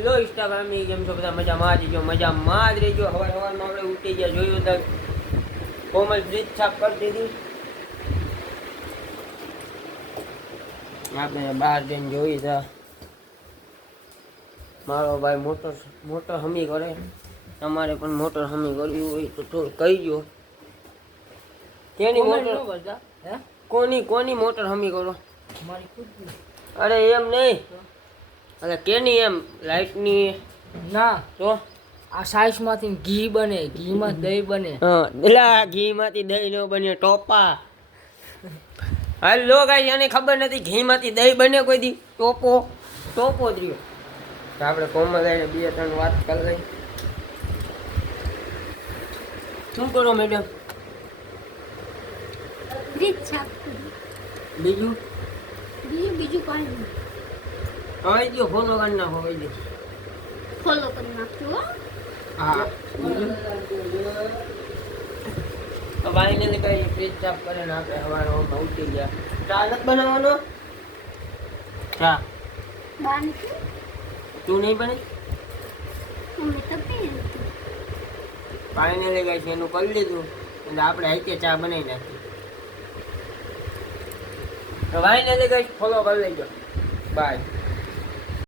Hello Instagram ની કેમ છો બધા મજામાં જ રહેજો સવારમાં આપણે ઉઠી ગયા જોયું તો કોમલ બ્રિજ સાફ કરતી હતી આપણે બહાર જઈને જોઈ તો મારો ભાઈ મોટર હમી કરે તમારે પણ મોટર હમી કરવી હોય તો થોડું કહીજો કેની મોટર કોની મોટર હમી કરો અરે એમ નહીં અરે કેની એમ લાઈટની ના તો આ સાઈઝ માંથી ઘી બને, ઘીમાં દહીં બને. હા એલા ઘી માંથી દહીં નો બને ટોપા હાલો ગાઈસ આને ખબર નથી ઘી માંથી દહીં બને કોઈ દી ટોપો જ રહ્યો તો આપણે કોમલ આવીને 2-3 વાત કરી લઈ શું કરો મેડમ બીજું કાંઈ નહીં. કહી દો ફોલો કરી નાખો કહી દો ફોલો કરી નાખજો હો. હા તો ભાઈને કઈ ફ્રીજ સાફ કરે ને આપણે હવારમાં ઉઠી ગયા ચા નથી બનાવવાનો ચા બહાર નીકળો. તું નહીં બને મમ્મી તો પી હતી. ભાઈને લઈ ગઈ છે એનું કરી લીધું એટલે આપણે હાઈતે ચા બનાવી નાખી તો ભાઈને લઈ ગઈ ફોલો કરી લેજો બાય